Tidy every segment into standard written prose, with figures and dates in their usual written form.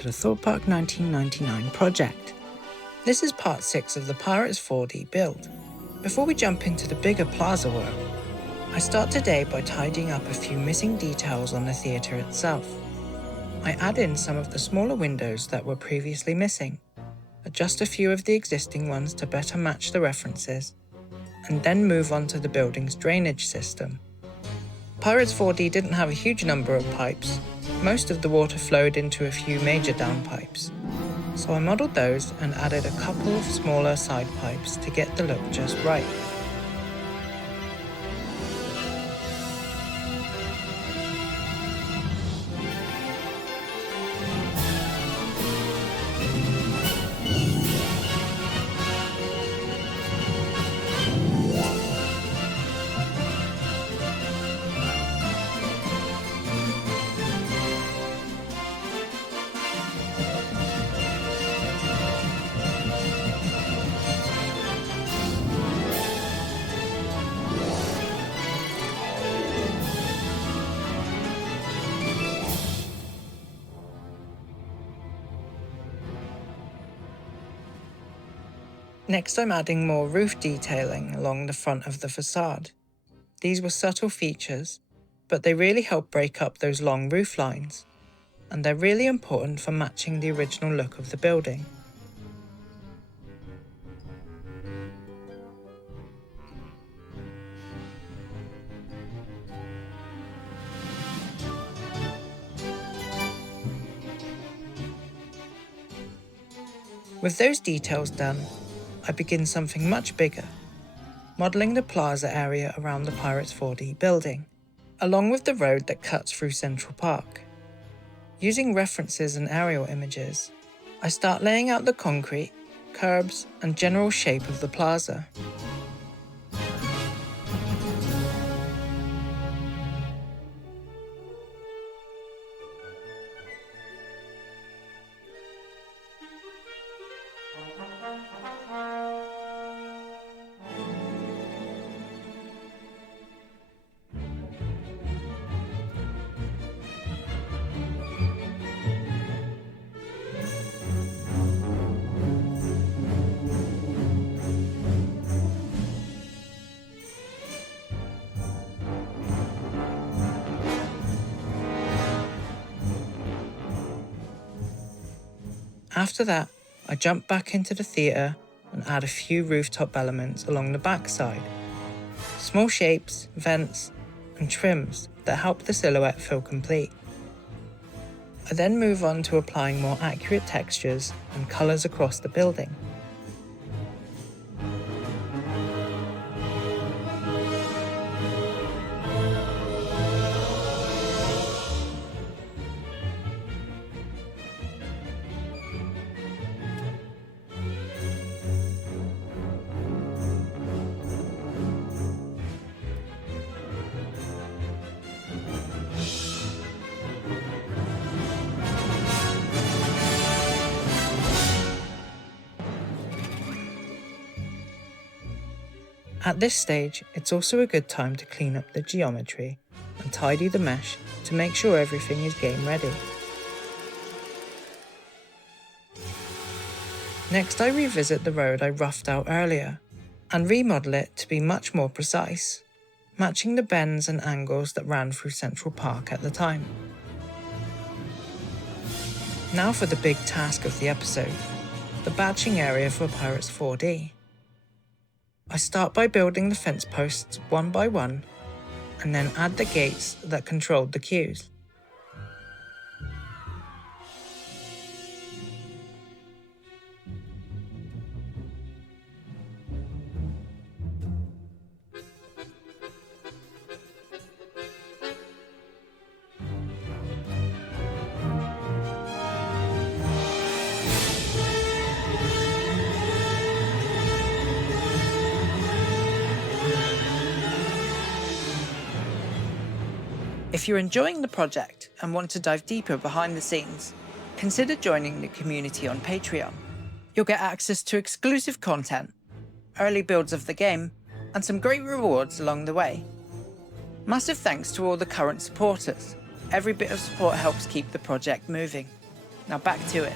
to the Thorpe Park 1999 project. This is part 6 of the Pirates 4D build. Before we jump into the bigger plaza work, I start today by tidying up a few missing details on the theatre itself. I add in some of the smaller windows that were previously missing, adjust a few of the existing ones to better match the references, and then move on to the building's drainage system. Pirates 4D didn't have a huge number of pipes. Most of the water flowed into a few major downpipes, so I modelled those and added a couple of smaller side pipes to get the look just right. Next, I'm adding more roof detailing along the front of the facade. These were subtle features, but they really help break up those long roof lines, and they're really important for matching the original look of the building. With those details done, I begin something much bigger, modelling the plaza area around the Pirates 4D building, along with the road that cuts through Central Park. Using references and aerial images, I start laying out the concrete, curbs, and general shape of the plaza. After that, I jump back into the theatre and add a few rooftop elements along the backside. Small shapes, vents, and trims that help the silhouette feel complete. I then move on to applying more accurate textures and colours across the building. At this stage, it's also a good time to clean up the geometry and tidy the mesh to make sure everything is game ready. Next, I revisit the road I roughed out earlier and remodel it to be much more precise, matching the bends and angles that ran through Central Park at the time. Now for the big task of the episode, the batching area for Pirates 4D. I start by building the fence posts one by one, and then add the gates that controlled the queues. If you're enjoying the project and want to dive deeper behind the scenes, consider joining the community on Patreon. You'll get access to exclusive content, early builds of the game, and some great rewards along the way. Massive thanks to all the current supporters. Every bit of support helps keep the project moving. Now back to it.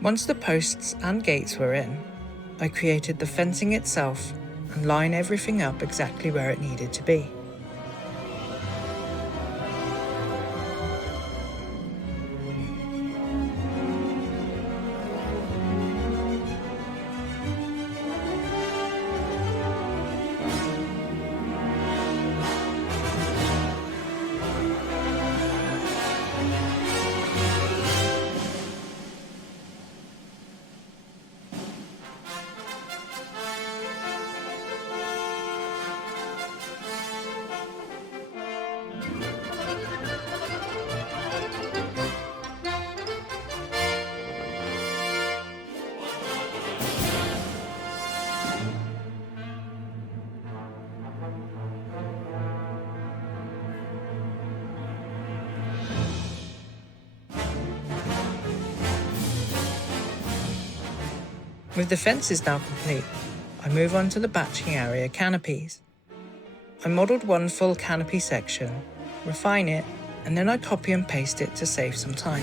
Once the posts and gates were in, I created the fencing itself and lined everything up exactly where it needed to be. With the fences now complete, I move on to the batching area canopies. I modelled one full canopy section, refine it, and then I copy and paste it to save some time.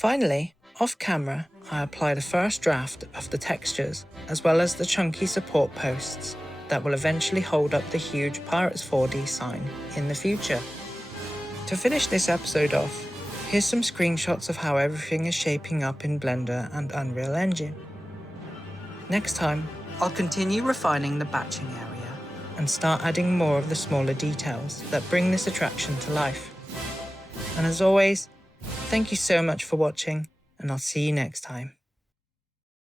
Finally, off camera, I apply the first draft of the textures as well as the chunky support posts that will eventually hold up the huge Pirates 4D sign in the future. To finish this episode off, here's some screenshots of how everything is shaping up in Blender and Unreal Engine. Next time, I'll continue refining the batching area and start adding more of the smaller details that bring this attraction to life. And as always, thank you so much for watching, and I'll see you next time.